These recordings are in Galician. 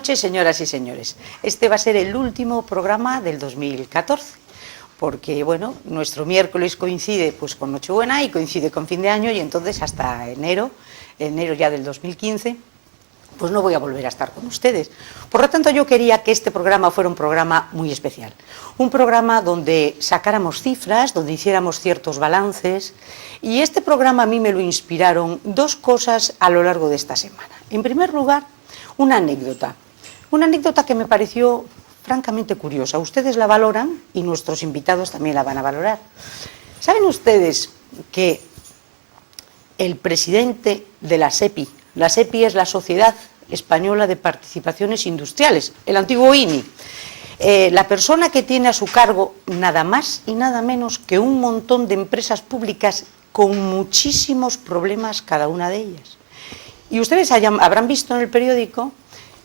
noches, señoras y señores. Este va a ser el último programa del 2014, porque, bueno, nuestro miércoles coincide pues con Nochebuena y coincide con fin de año, y entonces hasta enero ya del 2015, pues no voy a volver a estar con ustedes. Por lo tanto, yo quería que este programa fuera un programa muy especial. Un programa donde sacáramos cifras, donde hiciéramos ciertos balances. Y este programa a mí me lo inspiraron dos cosas a lo largo de esta semana. En primer lugar, una anécdota que me pareció francamente curiosa. Ustedes la valoran y nuestros invitados también la van a valorar. ¿Saben ustedes que el presidente de la SEPI es la Sociedad Española de Participaciones Industriales, el antiguo INI, la persona que tiene a su cargo nada más y nada menos que un montón de empresas públicas con muchísimos problemas cada una de ellas? Y ustedes habrán visto en el periódico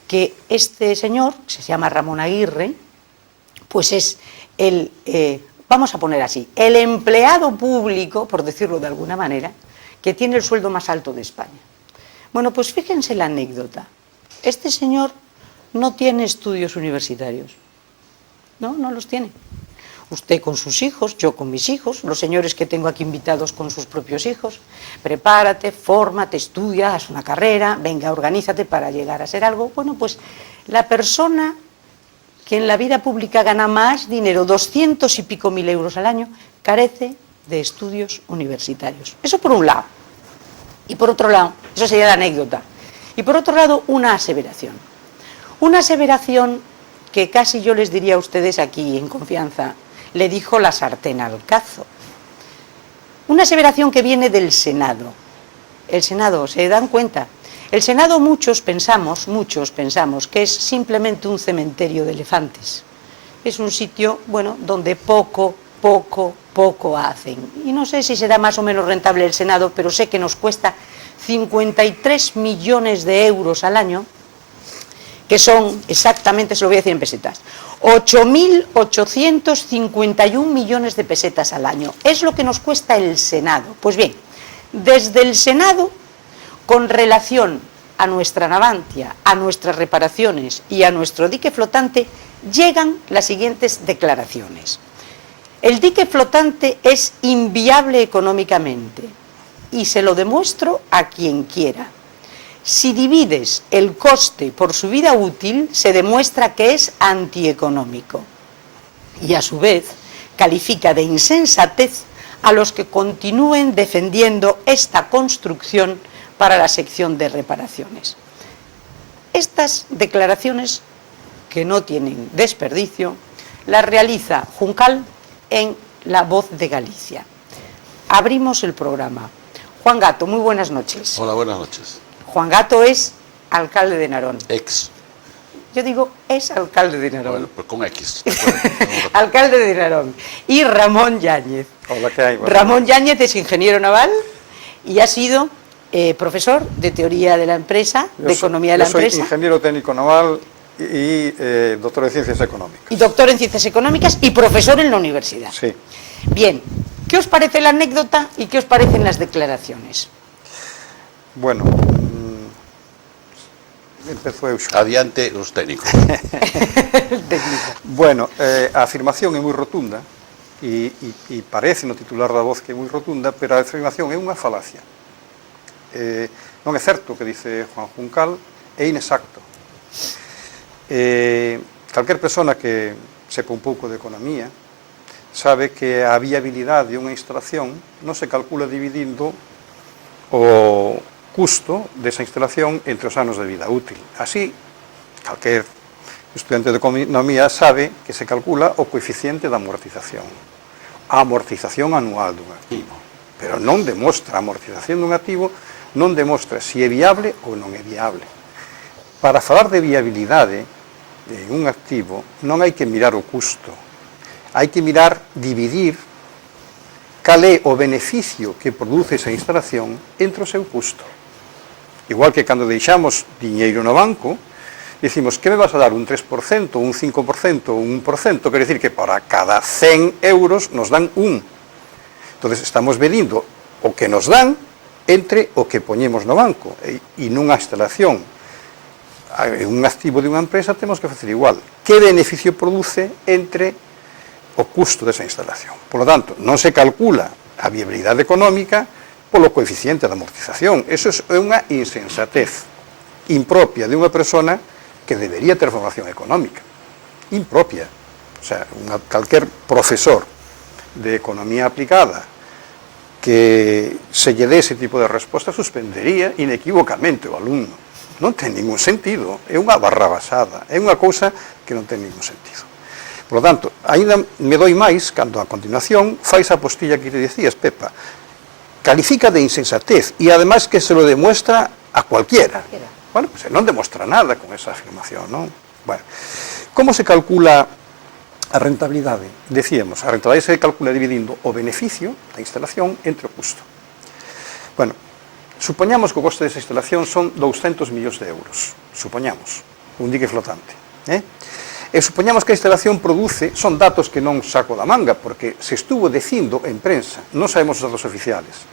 que este señor, que se llama Ramón Aguirre, pues es el, vamos a poner así, el empleado público, por decirlo de alguna manera, que tiene el sueldo más alto de España. Bueno, pues fíjense la anécdota. Este señor no tiene estudios universitarios. No los tiene. Usted con sus hijos, yo con mis hijos, los señores que tengo aquí invitados con sus propios hijos. Prepárate, fórmate, estudia, haz una carrera, venga, organízate para llegar a ser algo. Bueno, pues la persona que en la vida pública gana más dinero, 200 y pico mil euros al año, carece de estudios universitarios. Eso por un lado. Y por otro lado, eso sería la anécdota. Y por otro lado, una aseveración. Una aseveración que casi yo les diría a ustedes aquí en confianza, le dijo la sartén al cazo. Una aseveración que viene del Senado. El Senado, ¿se dan cuenta? El Senado muchos pensamos que es simplemente un cementerio de elefantes. Es un sitio, bueno, donde poco hacen. Y no sé si será más o menos rentable el Senado, pero sé que nos cuesta 53 millones de euros al año, que son exactamente, se lo voy a decir en pesetas, 8.851 millones de pesetas al año. Es lo que nos cuesta el Senado. Pues bien, desde el Senado, con relación a nuestra Navantia, a nuestras reparaciones y a nuestro dique flotante, llegan las siguientes declaraciones. El dique flotante es inviable económicamente y se lo demuestro a quien quiera. Si divides el coste por su vida útil, se demuestra que es antieconómico. Y a su vez, califica de insensatez a los que continúen defendiendo esta construcción para la sección de reparaciones. Estas declaraciones, que no tienen desperdicio, las realiza Juncal en La Voz de Galicia. Abrimos el programa. Juan Gato, muy buenas noches. Hola, buenas noches. Juan Gato es alcalde de Narón. Ex. Yo digo, es alcalde de Narón. Bueno, pues con X. Alcalde de Narón. Y Ramón Yáñez. Hola, ¿qué hay? Ramón Yáñez es ingeniero naval y ha sido profesor de teoría de la empresa, de economía de la empresa. Yo soy ingeniero técnico naval y doctor en ciencias económicas. Y doctor en ciencias económicas y profesor en la universidad. Sí. Bien, ¿qué os parece la anécdota y qué os parecen las declaraciones? Bueno, empezou eu xa. Adiante os técnicos. Bueno, a afirmación é moi rotunda e parece no titular da Voz que é moi rotunda, pero a afirmación é unha falacia. Non é certo o que dice Juan Juncal, é inexacto. Calquer persona que sepa un pouco de economía sabe que a viabilidade de unha instalación non se calcula dividindo o custo desa instalación entre os anos de vida útil. Así, calquer estudante de economía sabe que se calcula o coeficiente da amortización. A amortización anual dun activo. Pero non demostra a amortización dun activo, non demostra se é viable ou non é viable. Para falar de viabilidade de un activo non hai que mirar o custo, hai que mirar, dividir cal é o beneficio que produce esa instalación entre o seu custo. Igual que cando deixamos diñeiro no banco, dicimos que me vas a dar un 3%, un 5%, un 1%, quer decir que para cada 100 euros nos dan un. Entonces estamos medindo o que nos dan entre o que poñemos no banco. E nunha instalación un activo de unha empresa temos que facer igual. Que beneficio produce entre o custo desa instalación? Por lo tanto, non se calcula a viabilidade económica polo coeficiente de amortización. Eso é unha insensatez impropia de unha persona que debería ter formación económica. Impropia. O sea, calquer profesor de economía aplicada que se lle dé ese tipo de resposta suspendería inequívocamente o alumno. Non ten ningún sentido, é unha barrabasada, é unha cousa que non ten ningún sentido. Por lo tanto, ainda me doi máis cando a continuación fais a postilla que te dicías, Pepa, califica de insensatez e además que se lo demuestra a cualquiera. Bueno, pues non demostra nada con esa afirmación, non? Bueno, como se calcula a rentabilidade? Decíamos, a rentabilidade se calcula dividindo o beneficio da instalación entre o custo. Bueno, supoñamos que o coste desa instalación son 200 millóns de euros. Supoñamos, un dique flotante. E supoñamos que a instalación produce, son datos que non saco da manga, porque se estuvo dicindo en prensa, non sabemos os datos oficiales,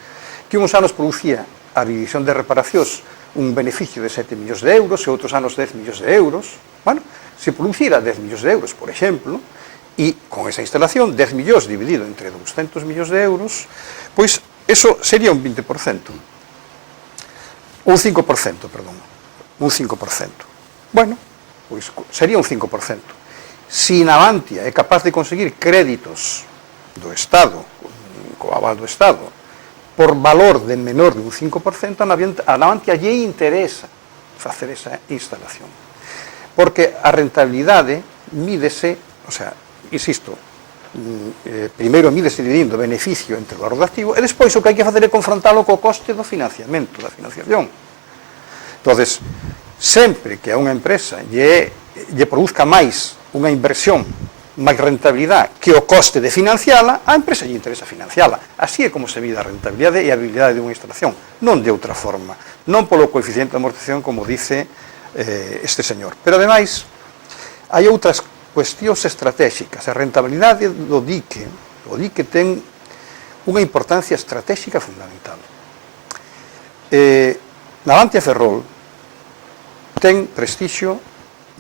que uns anos producía a división de reparacións un beneficio de 7 millóns de euros e outros anos 10 millóns de euros. Bueno, se producira 10 millóns de euros, por exemplo, e con esa instalación 10 millóns dividido entre 200 millóns de euros, pois eso sería un 20%. Un 5%, perdón. Un 5%. Bueno, pois sería un 5%. Si Navantia é capaz de conseguir créditos do Estado, co aval do Estado, por valor de menor de un 5%, a Navantia lle interesa facer esa instalación. Porque a rentabilidade mídese, o sea, insisto, primeiro mídese dividindo beneficio entre o valor do activo e despois o que hai que facer é confrontalo co coste do financiamento, da financiación. Entonces, sempre que a unha empresa lle produzca máis unha inversión, máis rentabilidade que o coste de financiala, a empresa lle interesa financiala. Así é como se mide a rentabilidade e a habilidade de unha instalación, non de outra forma, non polo coeficiente de amortización como dice este señor. Pero ademais, hai outras cuestións estratégicas. A rentabilidade do dique, o dique ten unha importancia estratégica fundamental. Navantia Ferrol ten prestixio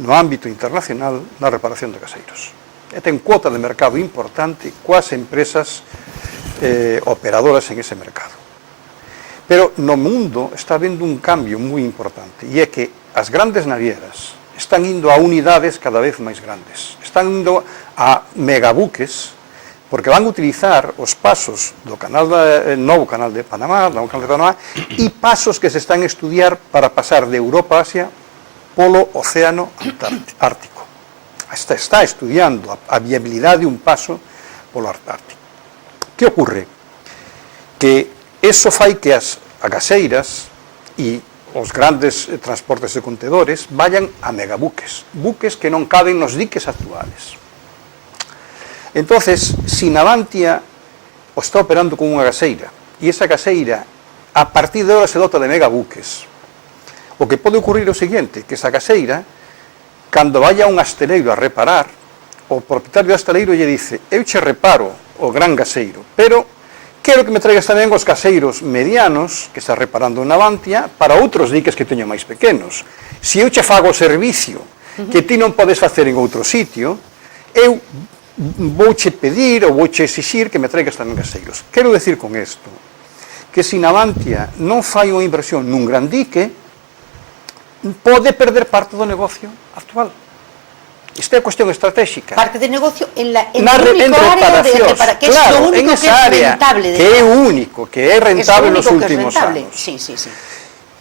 no ámbito internacional na reparación de caseiros. E ten cuota de mercado importante coas empresas operadoras en ese mercado. Pero no mundo está habendo un cambio moi importante, e é que as grandes navieras están indo a unidades cada vez máis grandes. Están indo a megabuques, porque van a utilizar os pasos do novo canal de Panamá, e pasos que se están a estudiar para pasar de Europa a Asia polo océano Ártico. Está estudiando a viabilidade de un paso polo Ártico. Que ocurre? Que eso fai que as gaseiras e os grandes transportes de contedores vayan a megabuques, buques que non caben nos diques actuales. Entonces, si Navantia o está operando con unha gaseira, e esa gaseira a partir de ahora se dota de megabuques, o que pode ocurrir é o seguinte, que esa gaseira, cando vaya a un asteleiro a reparar, o propietario do asteleiro lle dice: eu che reparo o gran gaseiro, pero quero que me traigas tamén os gaseiros medianos que está reparando en Navantia para outros diques que teño máis pequenos. Se eu che fago o servicio que ti non podes facer en outro sitio, eu vouche pedir ou vouche exixir que me traigas tamén gaseiros. Quero decir con isto que se Navantia non fai unha inversión nun gran dique, pode perder parte do negocio actual. Isto é cuestión estratégica. Parte de negocio en el único área de reparación, que claro, es lo único que es rentable. Que é único, que é rentable nos últimos anos. Sí, sí, sí.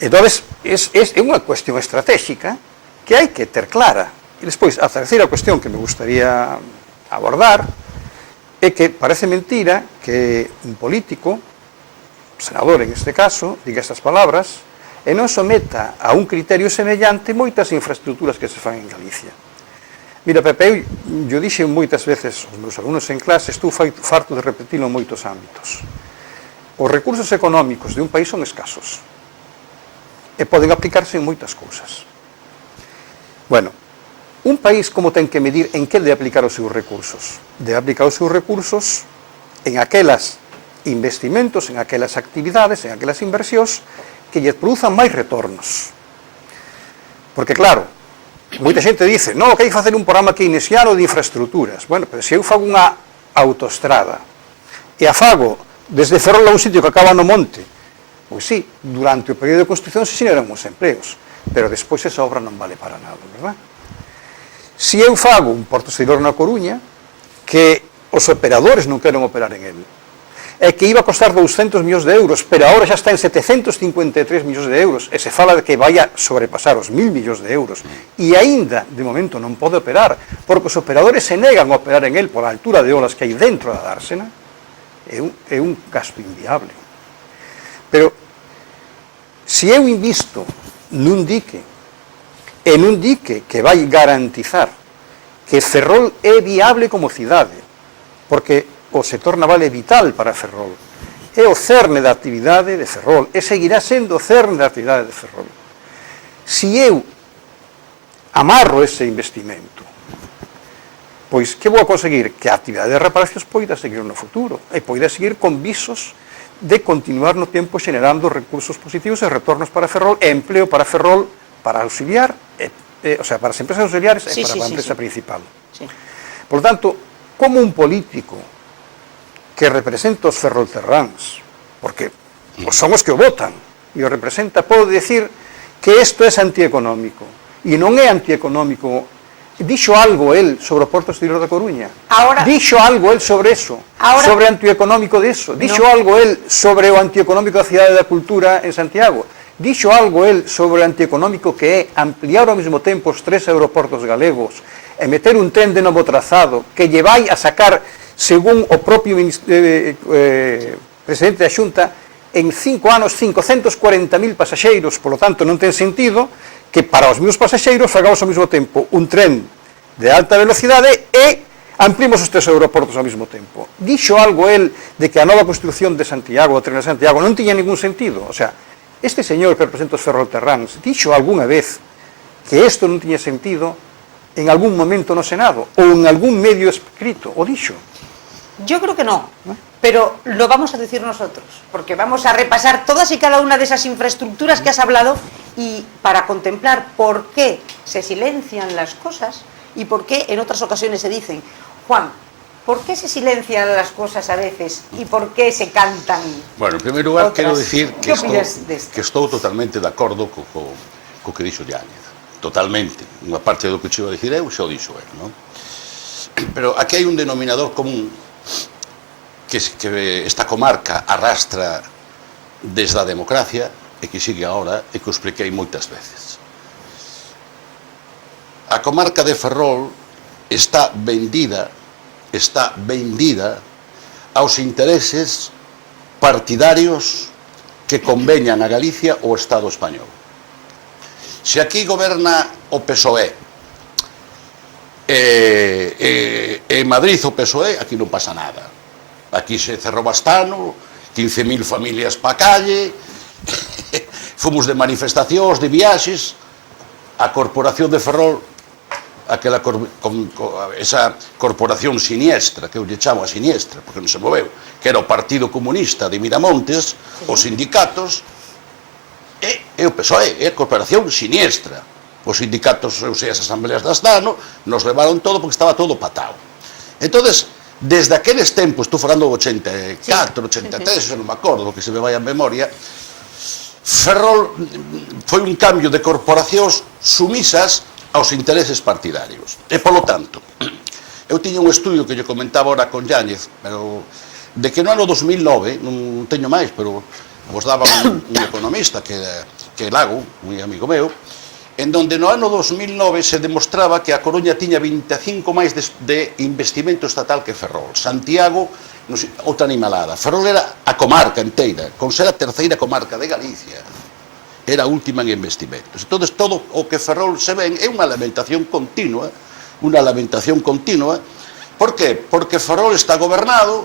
Entón, é unha cuestión estratégica que hai que ter clara. E despois, a terceira cuestión que me gustaría abordar é que parece mentira que un político, senador en este caso, diga estas palabras e non someta a un criterio semellante moitas infraestructuras que se fan en Galicia. Mira, Pepe, eu dixen moitas veces aos meus alumnos en clase, estou farto de repetilo en moitos ámbitos. Os recursos económicos de un país son escasos e poden aplicarse en moitas cousas. Bueno, un país como ten que medir en que debe aplicar os seus recursos? Debe aplicar os seus recursos en aquelas investimentos, en aquelas actividades, en aquelas inversións que lle produzan máis retornos. Porque, claro, moita xente dice, non, que hai que facer un programa keynesiano de infraestructuras. Bueno, pero se eu fago unha autoestrada e a fago desde Ferrol a un sitio que acaba no monte, pois sí, durante o período de construcción se xeneran uns empleos, pero despois esa obra non vale para nada, verdad? Se eu fago un porto exterior na Coruña, que os operadores non queren operar en ele, é que iba a costar 200 millóns de euros, pero agora xa está en 753 millóns de euros, e se fala de que vai a sobrepasar os 1.000 millóns de euros, e aínda, de momento, non pode operar, porque os operadores se negan a operar en el por a altura de olas que hai dentro da dársena, é un gasto inviable. Pero, se eu invisto nun dique, en un dique que vai garantizar que Ferrol é viable como cidade, porque o sector naval é vital para Ferrol, é o cerne da actividade de Ferrol, e seguirá sendo o cerne da actividade de Ferrol. Se eu amarro ese investimento, pois que vou a conseguir? Que a actividade de reparacións poida seguir no futuro, e poida seguir con visos de continuar no tempo xenerando recursos positivos e retornos para Ferrol, e empleo para Ferrol, para auxiliar, o sea, para as empresas auxiliares e para a empresa principal. Sí. Por lo tanto, como un político que representa os ferrolterráns, porque son os que o votan, e o representa, pode decir que isto é antieconómico, e non é antieconómico. Dixo algo el sobre o Porto Exterior da Coruña? Dixo algo el sobre eso? Sobre o antieconómico de eso? Dixo algo el sobre o antieconómico da Cidade da Cultura en Santiago? Dixo algo el sobre o antieconómico que é ampliar ao mesmo tempo os 3 aeroportos galegos e meter un tren de novo trazado que lle vai a sacar, según o propio presidente da Xunta, en 5 anos 540.000 pasaxeiros, polo tanto non ten sentido que para os meus pasaxeiros fagamos ao mesmo tempo un tren de alta velocidade e ampliemos os 3 aeroportos ao mesmo tempo. Dixo algo el de que a nova construcción de Santiago, o tren de Santiago, non tiña ningún sentido. O sea, este señor que representa os ferrolterráns dixo algunha vez que isto non tiña sentido en algún momento no Senado ou en algún medio escrito, o dixo? Yo creo que no, pero lo vamos a decir nosotros, porque vamos a repasar todas y cada una de esas infraestructuras que has hablado y para contemplar por qué se silencian las cosas y por qué en otras ocasiones se dicen. Juan, ¿por qué se silencian las cosas a veces y por qué se cantan? Bueno, en primer lugar, otras? quero dicir que estou totalmente de acordo co que dixo Yáñez. Totalmente. Unha parte do que che iba a dicir eu, xa o dixo el, non? Pero aquí hai un denominador común que esta comarca arrastra desde a democracia e que sigue agora e que o expliquei moitas veces. A comarca de Ferrol está vendida aos intereses partidarios que conveñan a Galicia ou o Estado español. Se aquí goberna o PSOE e en Madrid o PSOE, aquí non pasa nada. Aquí se cerrou Bastano, 15.000 familias pa calle, fomos de manifestacións, de viaxes, a Corporación de Ferrol, esa corporación siniestra, que eu lle chamo a siniestra, porque non se moveu, que era o Partido Comunista de Miramontes, os sindicatos, e o PSOE, é a corporación siniestra. Os sindicatos, eu sei, as asambleas de Astano, nos levaron todo porque estaba todo patado. Entonces, desde aqueles tempos, estou falando do 84, 83, non me acordo, que se me vai a memoria, Ferrol foi un cambio de corporacións sumisas aos intereses partidarios. E, polo tanto, eu tiña un estudio que lle comentaba ahora con Yáñez, pero de que no ano 2009, non teño máis, pero vos daba un economista, que é Lago, un amigo meu, en donde no ano 2009 se demostraba que a Coruña tiña 25 máis de investimento estatal que Ferrol. Santiago, outra animalada. Ferrol era a comarca inteira, con ser a terceira comarca de Galicia. Era a última en investimentos. Entón, todo o que Ferrol se ven é unha lamentación continua. Por que? Porque Ferrol está gobernado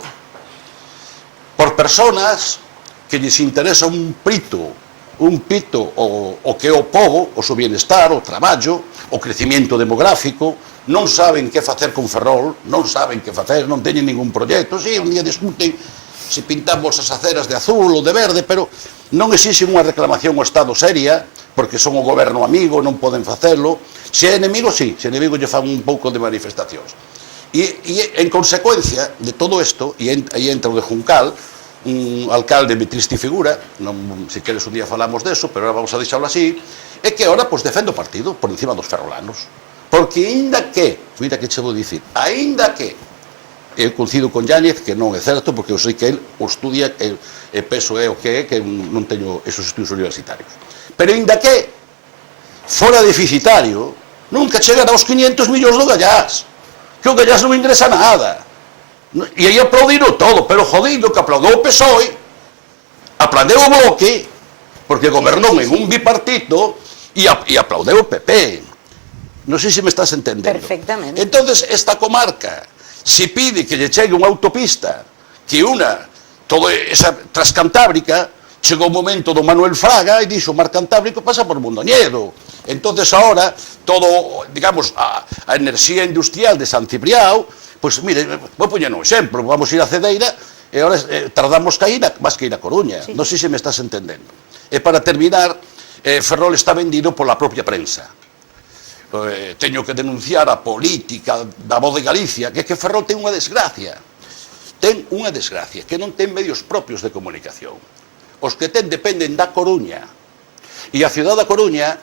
por personas que lles interesa un pito o que é o pobo, o seu bienestar, o traballo, o crecimiento demográfico, non saben que facer con Ferrol, non saben que facer, non teñen ningún proxecto, si un día discuten se pintamos as aceras de azul ou de verde, pero non existe unha reclamación ao Estado seria, porque son o goberno amigo, non poden facelo, Se é enemigo, sí, se é enemigo lle fan un pouco de manifestacións. E en consecuencia de todo isto, e aí entra o de Juncal, un alcalde de triste figura, non, se queres un día falamos deso, pero ahora vamos a deixarlo así, é que ahora pues, defende o partido por encima dos ferrolanos. Porque ainda que, mira que che vou dicir, ainda que, eu coincido con Yáñez que non é certo, porque eu sei que el o estudia, e peso é o que é, que non teño esos estudios universitarios. Pero ainda que, fora deficitario, nunca chegará aos 500 millóns do Gallás, que o Gallás non ingresa nada. E aí aplaudiron todo, pero jodido que aplaudou o PSOE, aplaudeu o Bloque, porque gobernou en un bipartito, e aplaudeu o PP. Non sei se me estás entendendo. Perfectamente. Entonces, esta comarca, se pide que lle chegue unha autopista que una toda esa Transcantábrica, chegou o momento do Manuel Fraga e dixo, o Mar Cantábrico pasa por Mondoñedo. Entonces, ahora, todo, digamos, a enerxía industrial de San Cipriao, pois, mire, vou poñer un exemplo, vamos ir a Cedeira, e ahora tardamos que ir máis que ir a Coruña. Sí. Non sei se me estás entendendo. E para terminar, Ferrol está vendido pola propia prensa. Teño que denunciar a política da Voz de Galicia, que Ferrol ten unha desgracia. Ten unha desgracia, que non ten medios propios de comunicación. Os que ten dependen da Coruña. E a ciudad da Coruña,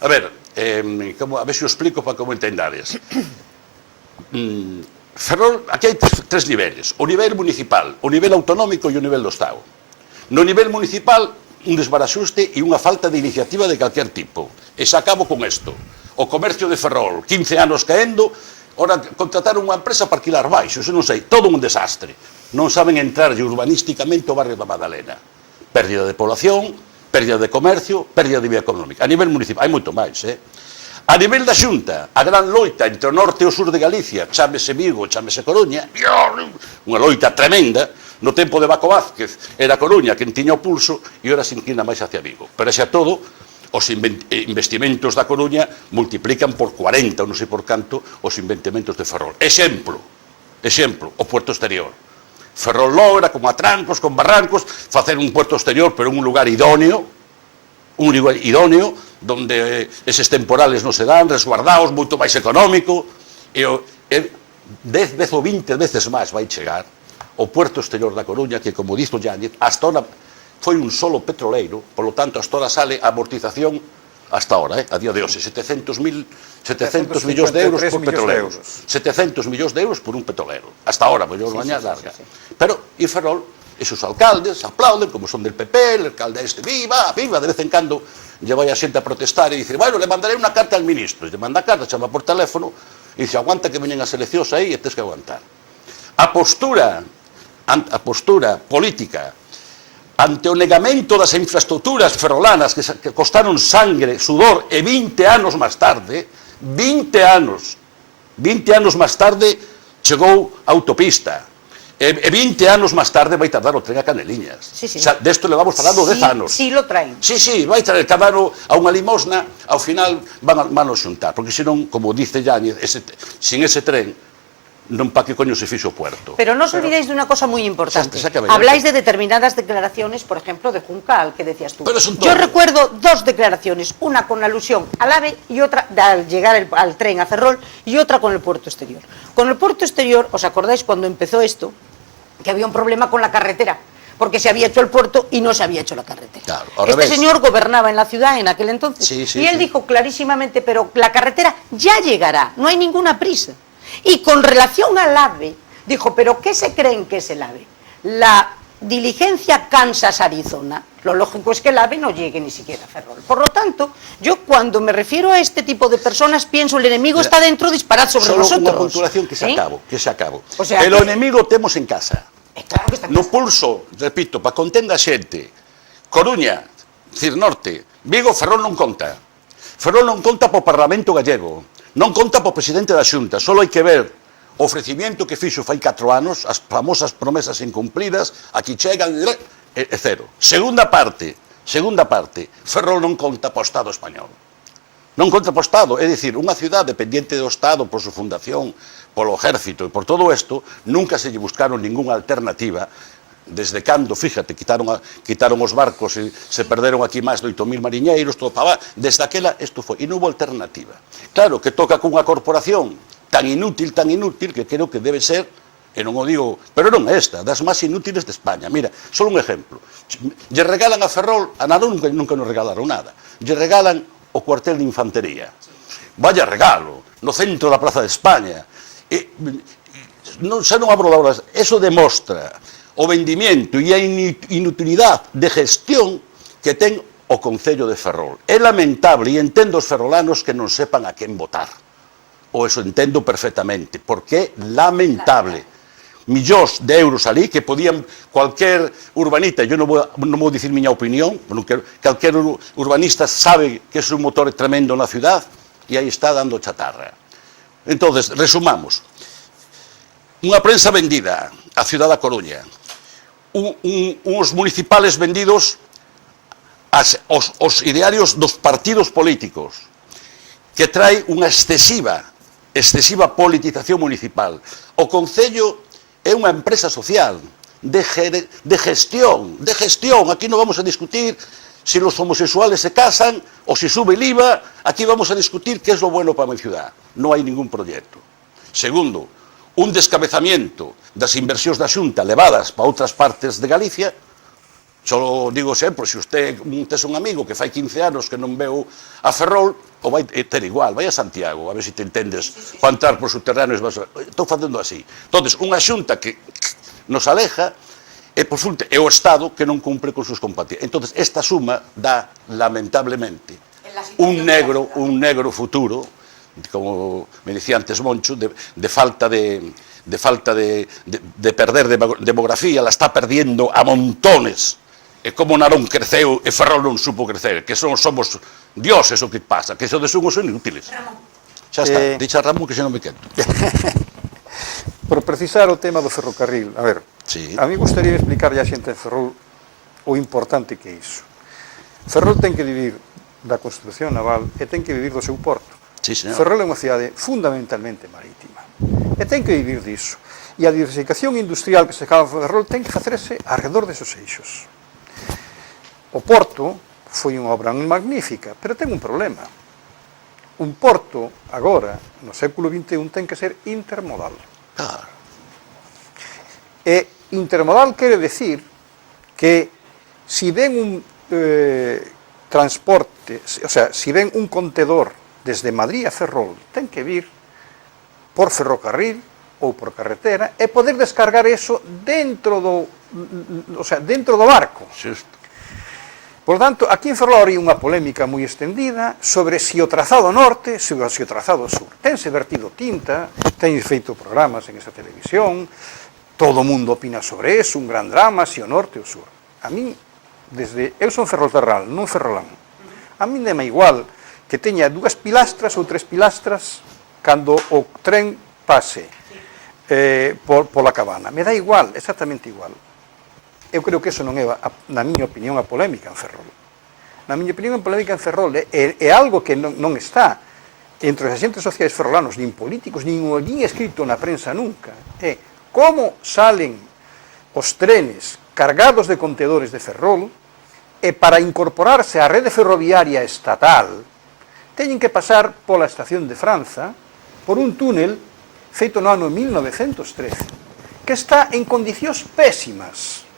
a ver se o explico para como entendades. Ferrol, aquí hai tres niveles, o nivel municipal, o nivel autonómico e o nivel do Estado. No nivel municipal, un desbaraxuste e unha falta de iniciativa de calquer tipo. E xa acabo con isto. O comercio de Ferrol, 15 anos caendo, ora contrataron unha empresa para alquilar baixos, non sei, todo un desastre. Non saben entrar urbanísticamente o barrio da Madalena. Pérdida de población, pérdida de comercio, pérdida de vida económica. A nivel municipal, hai moito máis, A nivel da Xunta, a gran loita entre o norte e o sur de Galicia, chámese Vigo, chámese Coruña, unha loita tremenda, no tempo de Baco Vázquez era Coruña quen tiña o pulso e ora se inclina máis hacia Vigo. Pero xa todo, os investimentos da Coruña multiplican por 40, ou non sei por canto, os investimentos de Ferrol. Exemplo, o puerto exterior. Ferrol logra, con atrancos, con barrancos, facer un puerto exterior, pero en un lugar idóneo, donde eses temporales non se dan, resguardados, moito máis económico, e 10 ou 20 veces máis vai chegar o puerto exterior da Coruña, que, como dixo Yáñez, hasta ahora foi un solo petroleiro, polo tanto, hasta ahora sale a amortización, hasta ahora, a día de hoxe, 700 millóns de euros por petrolero. 700 millóns de euros por un petrolero. Hasta ahora, pois eu mañá larga. Pero, e Ferrol, esos alcaldes aplauden, como son del PP, el alcalde viva, viva, de vez en cando lle vai a xente a protestar e dice, bueno, le mandaré unha carta al ministro, e lle manda a carta, chama por teléfono, e dice, aguanta que veñen as eleccións aí e tes que aguantar. A postura política ante o negamento das infraestructuras ferrolanas que costaron sangre, sudor, e 20 anos máis tarde, 20 anos máis tarde chegou a autopista. E 20 anos máis tarde vai tardar o tren a Caneliñas. Sí, sí. O sea, desto levamos falando 10 anos. Sí, lo traen. Sí, vai traer cada ano a unha limosna, ao final van a xuntar, porque senón, como dice Yáñez, sin ese tren, non pa que coño se fixo o puerto. Pero no os olvidéis de una cosa muy importante. Xa Habláis de determinadas declaraciones, por ejemplo, de Juncal, que decías tú. Yo recuerdo dos declaraciones, una con alusión al AVE y otra al llegar al tren a Ferrol, y otra con el puerto exterior. Con el puerto exterior, ¿os acordáis cuando empezó esto? Que había un problema con la carretera, porque se había hecho el puerto y no se había hecho la carretera. Claro, este señor gobernaba en la ciudad en aquel entonces, sí, y él dijo clarísimamente, pero la carretera ya llegará, no hay ninguna prisa. Y con relación al AVE, dijo, pero ¿qué se creen que es el AVE? La diligencia Kansas-Arizona. Lo lógico es que el AVE no llegue ni siquiera a Ferrol. Por lo tanto, yo cuando me refiero a este tipo de personas pienso, el enemigo está dentro, disparad sobre nosotros. Solo unha puntuación que se acabo. O sea, el enemigo temos en casa. Claro que está en no casa. pulso, repito, para contenda a xente, Coruña, Cir Norte, Vigo, Ferrol non conta. Ferrol non conta po Parlamento gallego, non conta po presidente da Xunta, solo hai que ver o ofrecimiento que fixo fai 4 anos, as famosas promesas incumplidas, aquí chegan, é cero. Segunda parte, Ferrol non conta po Estado español. Non conta po Estado, é dicir, unha ciudad dependiente do Estado por su fundación, polo ejército e por todo isto, nunca se lle buscaron ninguna alternativa desde cando, fíjate, quitaron os barcos e se perderon aquí máis de 8.000 mariñeiros, todo para desde aquela, isto foi, e non houve alternativa. Claro que toca cunha corporación tan inútil, que creo que debe ser, e non o digo, pero non esta, das máis inútiles de España. Mira, só un exemplo. Lle regalan a Ferrol, a nada nunca nos regalaron nada, lle regalan o cuartel de infantería. Vaya regalo, no centro da Praza de España. Xa non abro da hora, eso demostra o vendimiento e a inutilidade de gestión que ten o Concello de Ferrol. É lamentable, e entendo os ferrolanos que non sepan a quen votar. O eso entendo perfectamente, porque é lamentable. Millóns de euros ali que podían cualquier urbanista, yo non vou dicir miña opinión, cualquier urbanista sabe que é un motor tremendo na ciudad e aí está dando chatarra. Entonces, resumamos. Unha prensa vendida á ciudad da Coruña, uns municipales vendidos aos idearios dos partidos políticos, que trae unha excesiva politización municipal. O Concello é unha empresa social de gestión. Aquí non vamos a discutir si los homosexuales se casan o si sube el IVA. Aquí vamos a discutir qué es lo bueno para mi ciudad. Non hai ningún proxecto. Segundo, un descabezamiento das inversións da Xunta levadas para outras partes de Galicia. Só digo sempre, se usted tes un amigo que fai 15 anos que non veu a Ferrol, o vai ter igual, vai a Santiago, a ver se te entendes, para entrar por subterráneos. Estou facendo así. Entón, unha Xunta que nos aleja é o Estado que non cumpre con sus compatibilidades. Entón, esta suma dá, lamentablemente, un negro futuro, como me decía antes Moncho, de falta de perder demografía, la está perdiendo a montones. E como Narón creceu e Ferrol non supo crecer, que somos dioses o que pasa, que son inútiles. Xa está, dicha Ramón que xa non me quento. Por precisar o tema do ferrocarril, a ver, a mí gustaría explicar a xente de Ferrol o importante que é iso. Ferrol ten que vivir da construcción naval e ten que vivir do seu porto. Ferrol é unha cidade fundamentalmente marítima e ten que vivir diso. E a diversificación industrial que se acaba de Ferrol ten que facerse alrededor desos eixos. O porto foi unha obra magnífica, pero ten un problema. Un porto, agora, no século XXI, ten que ser intermodal. E intermodal quere decir que si ven un transporte, o sea, si ven un contedor desde Madrid a Ferrol, ten que vir por ferrocarril ou por carretera e poder descargar eso dentro do barco. Por tanto, aquí en Ferrol hai unha polémica moi extendida sobre si o trazado norte, si o trazado sur. Tense vertido tinta, ten feito programas en esa televisión, todo o mundo opina sobre eso, un gran drama, si o norte ou o sur. A mí, eu son ferrolterral, non ferrolán. A mí deme igual que teña 2 pilastras ou 3 pilastras cando o tren pase pola cabana. Me dá igual, exactamente igual. Eu creo que eso non é, na miña opinión, a polémica en Ferrol. Na miña opinión, a polémica en Ferrol é algo que non está entre os agentes sociais ferrolanos, nin políticos, nin escrito na prensa nunca. É como salen os trenes cargados de contedores de Ferrol e para incorporarse á rede ferroviaria estatal teñen que pasar pola estación de Franza por un túnel feito no ano 1913 que está en condicións pésimas,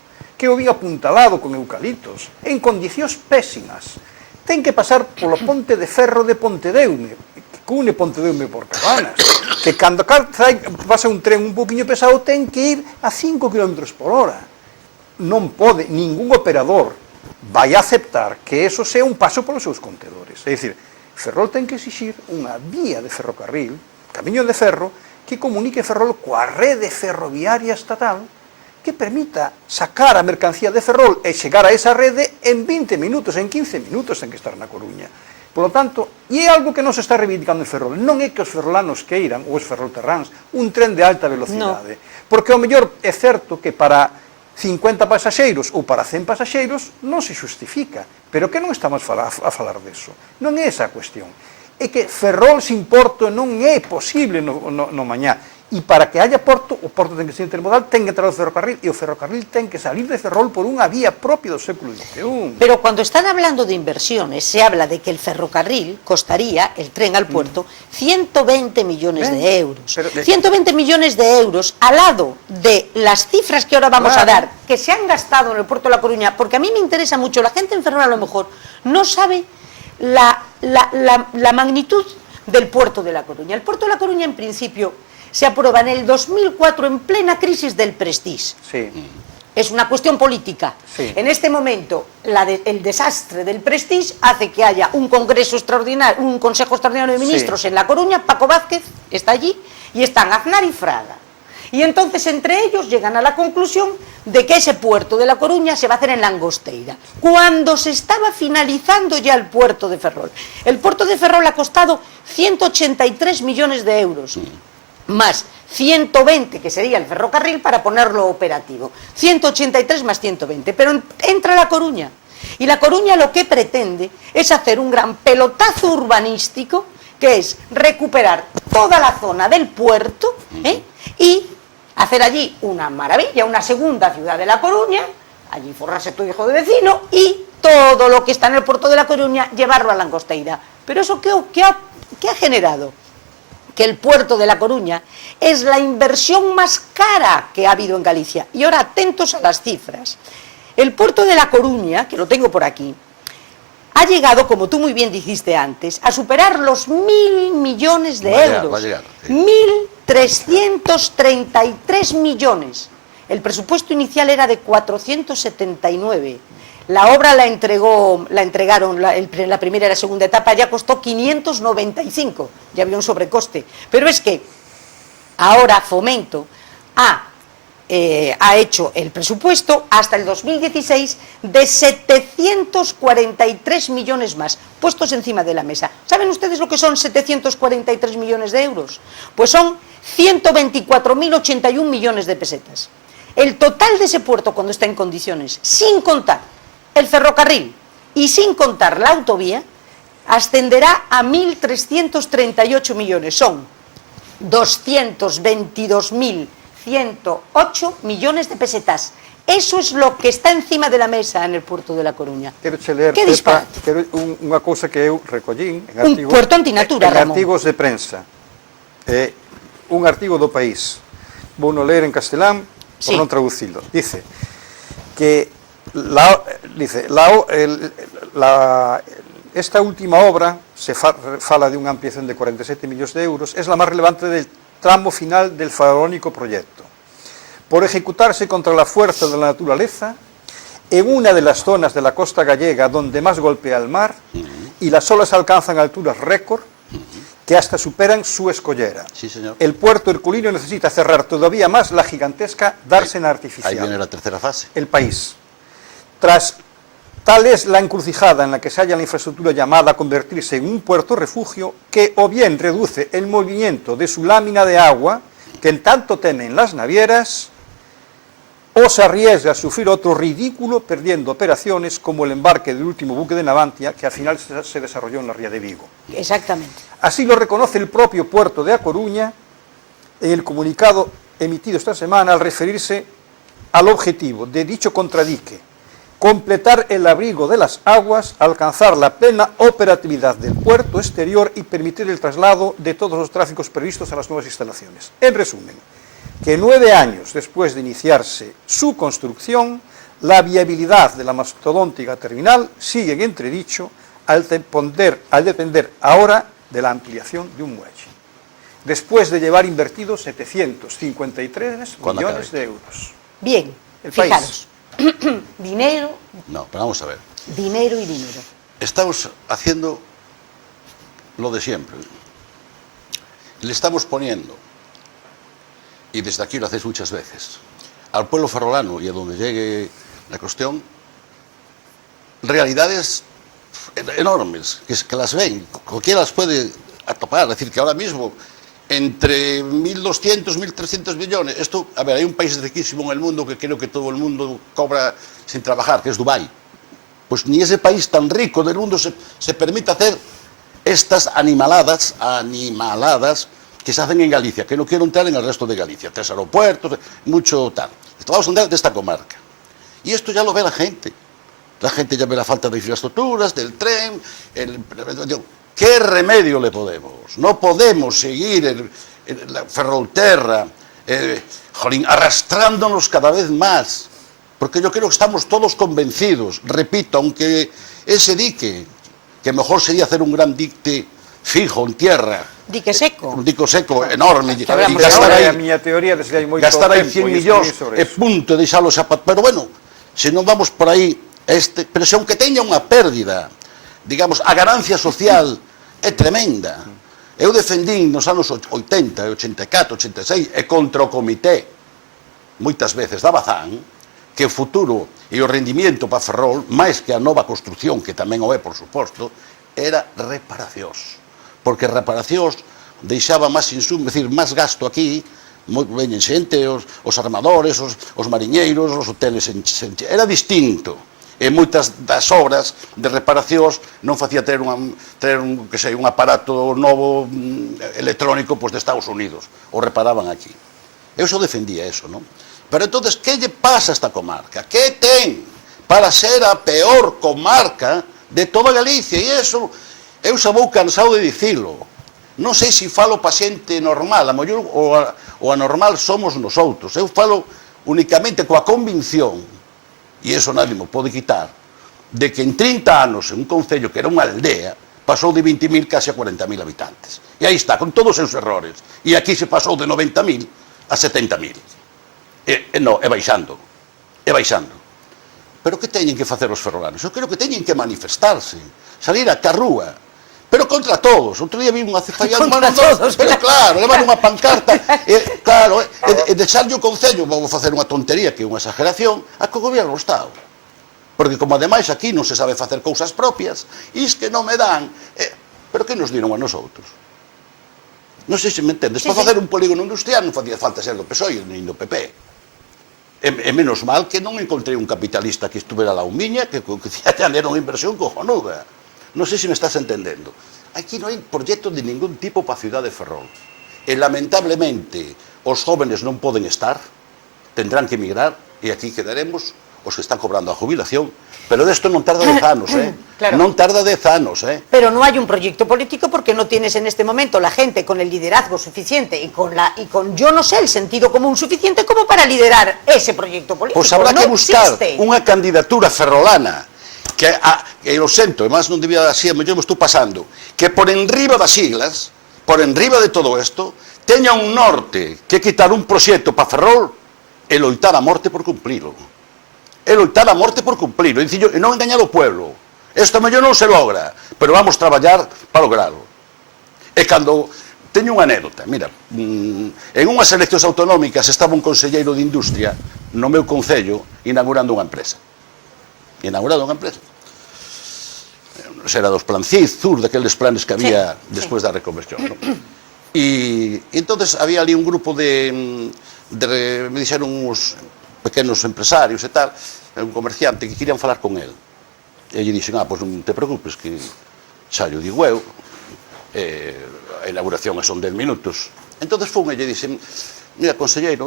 que o vi apuntalado con eucaliptos, en condicións pésimas. Ten que pasar polo ponte de ferro de Pontedeume, que une Pontedeume por Cabanas, que cando pasa un tren un poquinho pesado ten que ir a 5 km por hora. Non pode, ningún operador vai a aceptar que eso sea un paso polos seus contedores. É dicir, Ferrol ten que exixir unha vía de ferrocarril, camiño de ferro, que comunique Ferrol coa rede ferroviaria estatal que permita sacar a mercancía de Ferrol e chegar a esa rede en 20 minutos, en 15 minutos ten que estar na Coruña. Por lo tanto, e é algo que non se está reivindicando en Ferrol, non é que os ferrolanos queiran, ou os ferrolterráns, un tren de alta velocidade, porque ao mellor é certo que para 50 pasaxeiros ou para 100 pasaxeiros non se xustifica, pero que non estamos a falar deso. Non é esa a cuestión. é que Ferrol sin porto non é posible no mañá. E para que haya porto, o porto ten que ser intermodal, ten que entrar o ferrocarril, e o ferrocarril ten que salir de Ferrol por unha vía propia do século XXI. Pero cuando están hablando de inversiones, se habla de que el ferrocarril costaría, el tren al puerto, 120 millones de euros. 120 millones de euros al lado de las cifras que ahora vamos a dar, que se han gastado en el puerto de La Coruña, porque a mí me interesa mucho, la gente en Ferrol a lo mejor no sabe la magnitud del puerto de La Coruña. El puerto de La Coruña, en principio, se aprueba en el 2004 en plena crisis del Prestige. Sí. Es una cuestión política. Sí. En este momento, el desastre del Prestige hace que haya un congreso extraordinario, un consejo extraordinario de ministros en La Coruña. Paco Vázquez está allí y están Aznar y Fraga. Y entonces entre ellos llegan a la conclusión de que ese puerto de La Coruña se va a hacer en Langosteira, cuando se estaba finalizando ya el puerto de Ferrol. El puerto de Ferrol ha costado 183 millones de euros. Más 120, que sería el ferrocarril, para ponerlo operativo. 183 más 120. Pero entra La Coruña. Y La Coruña lo que pretende es hacer un gran pelotazo urbanístico, que es recuperar toda la zona del puerto y hacer allí una maravilla, una segunda ciudad de La Coruña, allí forrarse tu hijo de vecino, y todo lo que está en el puerto de La Coruña llevarlo a Langosteira. Pero eso ¿qué ha generado? Que el puerto de La Coruña es la inversión más cara que ha habido en Galicia. Y ahora atentos a las cifras. El puerto de La Coruña, que lo tengo por aquí, ha llegado, como tú muy bien dijiste antes, a superar los 1.000 millones de euros. Va a llegar, sí. 1.333 millones. El presupuesto inicial era de 479. La obra la entregaron, la primera y la segunda etapa ya costó 595, ya había un sobrecoste. Pero es que ahora Fomento ha hecho el presupuesto hasta el 2016 de 743 millones más, puestos encima de la mesa. ¿Saben ustedes lo que son 743 millones de euros? Pues son 124.081 millones de pesetas. El total de ese puerto, cuando está en condiciones, sin contar el ferrocarril y sin contar la autovía, ascenderá a 1.338 millones. Son 222.108 millones de pesetas. Eso es lo que está encima de la mesa en el puerto de La Coruña. Quero che ler, Que disparate. quero unha cousa que eu recollín en Un artigos, puerto antinatura, en Ramón. artigos de prensa. Un artigo do País. Vou no ler en castelán por Sí. non traducilo. Dice que esta última obra, se fala de unha ampliación de 47 millóns de euros, es la más relevante del tramo final del faraónico proyecto. Por ejecutarse contra la fuerza de la naturaleza, en una de las zonas de la costa gallega donde más golpea el mar, y las olas alcanzan alturas récord, que hasta superan su escollera. Sí, señor. El puerto herculino necesita cerrar todavía más la gigantesca dársena artificial. Ahí viene la tercera fase. El país. Tras tal es la encrucijada en la que se halla la infraestructura llamada a convertirse en un puerto refugio, que o bien reduce el movimiento de su lámina de agua, que en tanto temen las navieras, o se arriesga a sufrir otro ridículo perdiendo operaciones como el embarque del último buque de Navantia, que al final se desarrolló en la ría de Vigo. Exactamente. Así lo reconoce el propio puerto de A Coruña en el comunicado emitido esta semana al referirse al objetivo de dicho contradique: completar el abrigo de las aguas, alcanzar la plena operatividad del puerto exterior y permitir el traslado de todos los tráficos previstos a las nuevas instalaciones. En resumen, que 9 años después de iniciarse su construcción, la viabilidad de la mastodóntica terminal sigue en entredicho al depender ahora de la ampliación de un muelle, después de llevar invertidos 753 millones de euros. Bien, El país. fijaros. Dinero, No, pero vamos a ver. dinero y dinero. Estamos haciendo lo de siempre. Le estamos poniendo, y desde aquí lo hacéis muchas veces, al pueblo ferrolano y a donde llegue la cuestión, realidades enormes, que las ven, cualquiera las puede atopar. Es decir, que ahora mismo, entre 1.200, 1.300 millones, esto, a ver, hay un país riquísimo en el mundo que creo que todo el mundo cobra sin trabajar, que es Dubái. Pues ni ese país tan rico del mundo se permite hacer estas animaladas que se hacen en Galicia, que no quiero entrar en el resto de Galicia, 3 aeropuertos, mucho tal. Vamos a hablar de esta comarca. Y esto ya lo ve la gente. La gente ya ve la falta de infraestructuras, del tren, ¿qué remedio le podemos? No podemos seguir la Ferrolterra, arrastrándonos cada vez más, porque yo creo que estamos todos convencidos, repito, aunque ese dique, que mejor sería hacer un gran dique fijo en tierra, dique seco, un dique seco enorme, e gastar aí a miña teoría de se hai moito gastar aí 100 tempo millóns sobre e eso. punto de deixalo xa, pero bueno, se non vamos por aí, pero se aunque teña unha pérdida, digamos, a ganancia social é tremenda. Eu defendín nos anos 80, 84, 86 e contra o comité moitas veces da Bazán que o futuro e o rendimiento para Ferrol, máis que a nova construcción, que tamén o é, por suposto, era reparacións. Porque reparacións deixaba máis insumo, é dicir, máis gasto aquí, veñen xente, os armadores, os mariñeiros, os hoteles, era distinto. E moitas das obras de reparacións non facía ter un aparato novo electrónico de Estados Unidos, o reparaban aquí. Eu só defendía eso, non? Pero entonces, que lle pasa a esta comarca? Que ten para ser a peor comarca de toda Galicia? E eso, eu xa vou cansado de dicilo. Non sei se falo pa xente normal, a mellor o anormal somos nosotros. Eu falo únicamente coa convicción, e eso nadie me pode quitar, de que en 30 anos, en un concello que era unha aldea, pasou de 20.000 casi a 40.000 habitantes. E aí está, con todos os seus errores. E aquí se pasou de 90.000 a 70.000. É baixando. Pero que teñen que facer os ferrolanos? Eu creo que teñen que manifestarse, salir a rúa, pero contra todos. Outro día vi unha cefallada, pero claro, levar unha pancarta, e deixarlle o concello, vou facer unha tontería, que é unha exageración, a que o goberno do Estado. Porque como ademais aquí non se sabe facer cousas propias, is que non me dan, pero que nos diron a nosotros? Non sei se me entendes, para facer un polígono industrial non facía falta ser do PSOE nin do PP. E menos mal que non encontrei un capitalista que estuvera lá miña, que era unha inversión cojonuda. Non sei se me estás entendendo. Aquí non hai proxecto de ningún tipo para a cidade de Ferrol. E lamentablemente os jóvenes non poden estar, tendrán que emigrar, e aquí quedaremos os que están cobrando a jubilación, pero desto non tarda 10 anos, Claro. Non tarda 10 anos, Pero no hay un proyecto político porque no tienes en este momento la gente con el liderazgo suficiente y con yo no sé, el sentido común suficiente como para liderar ese proyecto político. Pois habrá que buscar existe unha candidatura ferrolana que eu sento, e máis non debía así, a mellor me estou pasando, que por enriba das siglas, por enriba de todo isto, teña un norte que quitar un proxecto para Ferrol e loitar a morte por cumplilo. E loitar a morte por cumplilo, e non engañar o pueblo. Isto mellor non se logra, pero vamos traballar para lograrlo. E cando teño unha anécdota, mira, en unhas eleccións autonómicas estaba un conselleiro de industria no meu concello inaugurando unha empresa. Era dos Planciz, daqueles planes que había despois da reconversión, non? E entonces había ali un grupo me dixeron uns pequenos empresarios e tal, un comerciante que querían falar con el. E lle dixen, pois non te preocupes, que xa lle digo eu, a inauguración son 10 minutos. Entonces fun e lle dixen, mira, conselleiro,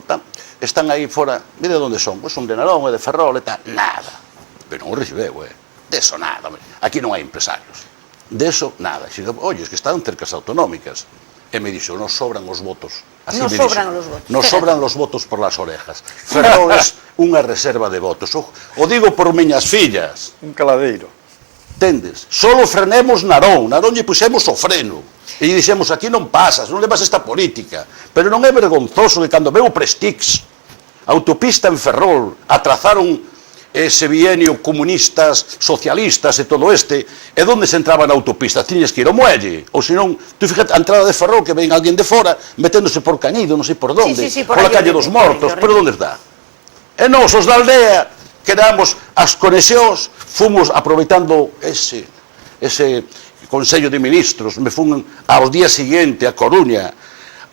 están aí fora, mira onde son, pois son de Narón e de Ferrol e tal, nada. Pero non o recibeu, deso nada, aquí non hai empresarios, deso nada. Oye, es que están cercas autonómicas. E me dixo, nos sobran os votos. Nos sobran los votos. Nos sobran los votos por las orejas. Ferrol é unha reserva de votos. O digo por miñas fillas. Un caladeiro. Tendes? Solo frenemos Narón. Narón lle puxemos o freno. E lle dixemos, aquí non pasas, non levas esta política. Pero non é vergonzoso que cando veo o Prestix, autopista en Ferrol, atrazaron ese bienio comunistas, socialistas e todo e onde se entraba na autopista? Tiñes que ir ao muelle, ou senón, tú fíjate, a entrada de Ferrol, que ven alguén de fora, meténdose por Cañido, non sei por onde, pola calle dos Mortos, pero onde está? E nós, os da aldea, que éramos as conexións, fomos aproveitando ese Consello de Ministros, me fun ao día seguinte a Coruña,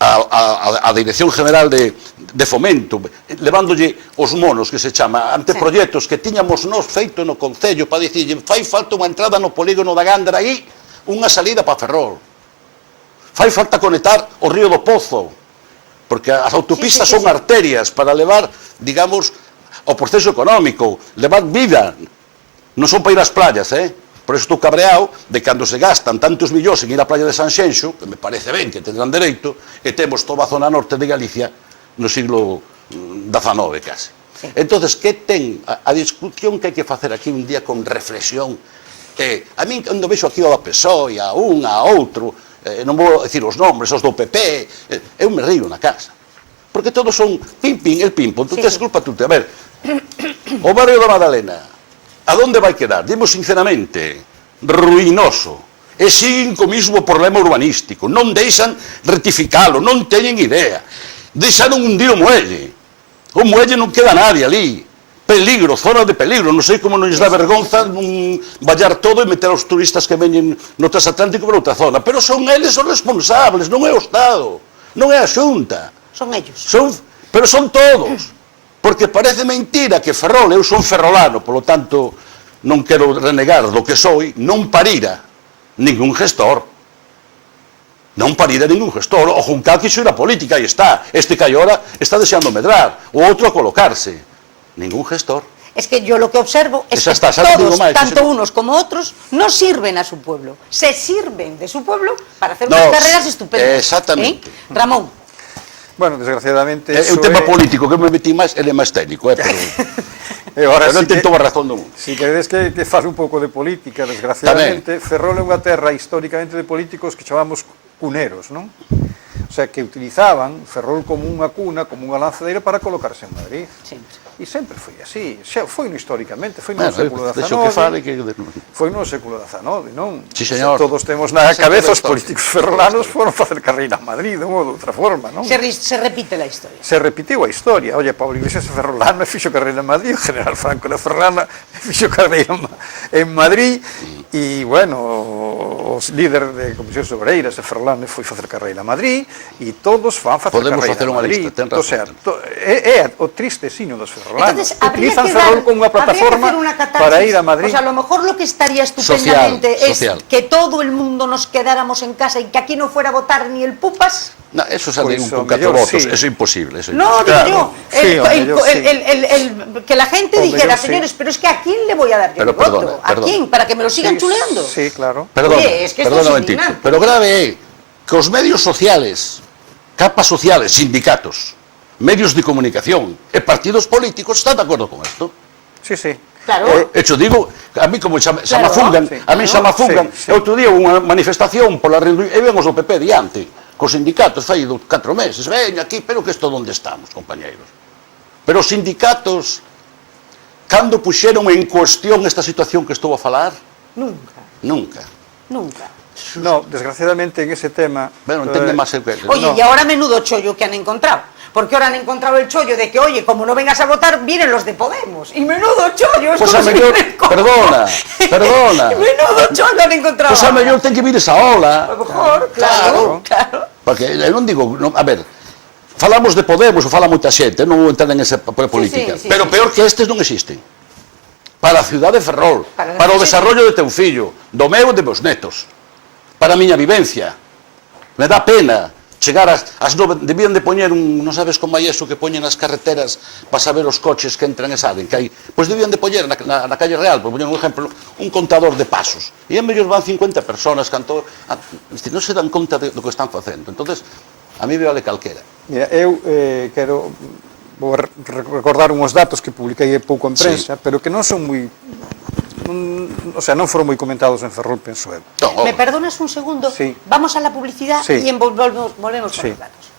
a Dirección General de Fomento, levándolle os monos, que se chama, anteproxectos que tiñamos nós feito no Concello para dicirlle, fai falta unha entrada no polígono da Gándara aí, unha salida para Ferrol. Fai falta conectar o río do Pozo, porque as autopistas son arterias para levar, digamos, o proceso económico, levar vida, non son para ir ás playas, Por eso estou cabreado de cando se gastan tantos millóns en ir á playa de Sanxenxo, que me parece ben que tendrán dereito, e temos toda a zona norte de Galicia no siglo XIX case. Entonces, que ten a discusión que hai que facer aquí un día con reflexión? A min, cando vexo aquí ao PSOE, a un, a outro, non vou dicir os nombres, os do PP, eu me río na casa. Porque todos son pim-pim, el pim-pom, tú tes culpa, tú te... A ver, o barrio da Madalena, a donde vai quedar? Dimo sinceramente, ruinoso. E siguen co mismo problema urbanístico. Non deixan rectificalo, non teñen idea. Deixaron hundir o muelle. O muelle non queda nadie ali. Peligro, zona de peligro. Non sei como non lles dá vergonza vallar todo e meter aos turistas que veñen no transatlántico por outra zona. Pero son eles os responsables, non é o Estado, non é a Xunta. Son ellos. Pero son todos. Porque parece mentira que Ferrol, eu son ferrolano, polo tanto non quero renegar do que soy, non parira ningún gestor. Non parira ningún gestor. O Juncal quixo ir a política, aí está. Este que ahora está deseando medrar, o outro a colocarse. Ningún gestor. Es que yo lo que observo es que todos, tanto unos como otros, no sirven a su pueblo. Se sirven de su pueblo para hacer unas carreras estupendas. Exactamente. Ramón. Bueno, desgraciadamente... É un tema político que me metí máis, ele é máis técnico, pero non ten toda a razón do mundo. Si queredes que fale un pouco de política, desgraciadamente, Ferrol é unha terra históricamente de políticos que chamamos cuneros, non? O sea, que utilizaban Ferrol como unha cuna, como unha lanzadeira para colocarse en Madrid. E sempre foi así, foi no históricamente, foi no século XIX, foi no século XIX, non? Sí, señor. Todos temos na cabeza os políticos ferrolanos foron facer carreira a Madrid, de unha ou outra forma, non? Se repite la historia. Se repitiu a historia. Oye, Pablo Iglesias é ferrolano e fixo carreira en Madrid, o general Franco era ferrolano e fixo carreira en Madrid, e, bueno, os líderes de Comisións Obreiras e ferrolano foi facer carreira a Madrid, e todos van facer carreira a Madrid. O sea, é o triste signo dos ferrolanos. Entonces, utilizan Ferrol como unha plataforma para ir a Madrid. Pues a lo mejor lo que estaría estupendamente es que todo el mundo nos quedáramos en casa y que aquí no fuera a votar ni el pupas. No, eso sale con 4 votos, eso es imposible. No, digo yo, que la gente dijera, señores, pero es que ¿a quién le voy a dar yo el voto? ¿A quién? ¿Para que me lo sigan chuleando? Sí, claro. Perdona un momentito, pero grave é que os medios sociales, capas sociales, sindicatos, medios de comunicación e partidos políticos están de acordo con isto. Sí, sí. Claro. Hecho, digo, a mí como xa me fungan, outro día unha manifestación pola e ven os do PP diante, cos sindicatos, fai 4 meses, ven aquí, pero que isto onde estamos, compañeiros? Pero os sindicatos, cando puxeron en cuestión esta situación que estou a falar? Nunca. No, desgraciadamente en ese tema... Bueno, entende máis eu que... Oye, y ahora menudo chollo que han encontrado. Porque ahora han encontrado el chollo de que, oye, como no vengas a votar, vienen los de Podemos. Y menudo chollo. Pues a mellor, perdona. Menudo chollo han encontrado. Pues a mellor ten que vir esa ola. A lo mejor, claro. Porque eu non digo, a ver, falamos de Podemos, ou fala moita xente, non vou entrar en esa política. Pero peor que estes non existen. Para a ciudad de Ferrol, para o desarrollo de teu fillo, do meu e de meus netos, para a miña vivencia. Me dá pena chegar ás 9, debían de poñer non sabes como hai eso que poñen nas carreteras para saber os coches que entran e salen, que hai, pois debían de poñer na calle Real, por poñer un exemplo, un contador de pasos, e en mellor van 50 personas, non se dan conta do que están facendo, entonces a mí vale calquera. Mira, eu quero vou recordar uns datos que publiquei hai pouco en prensa, pero que non son moi... o sea, non foron moi comentados en Ferrol, penso eu. ¿Me perdonas un segundo? Sí. Vamos a la publicidad y volvemos con los datos.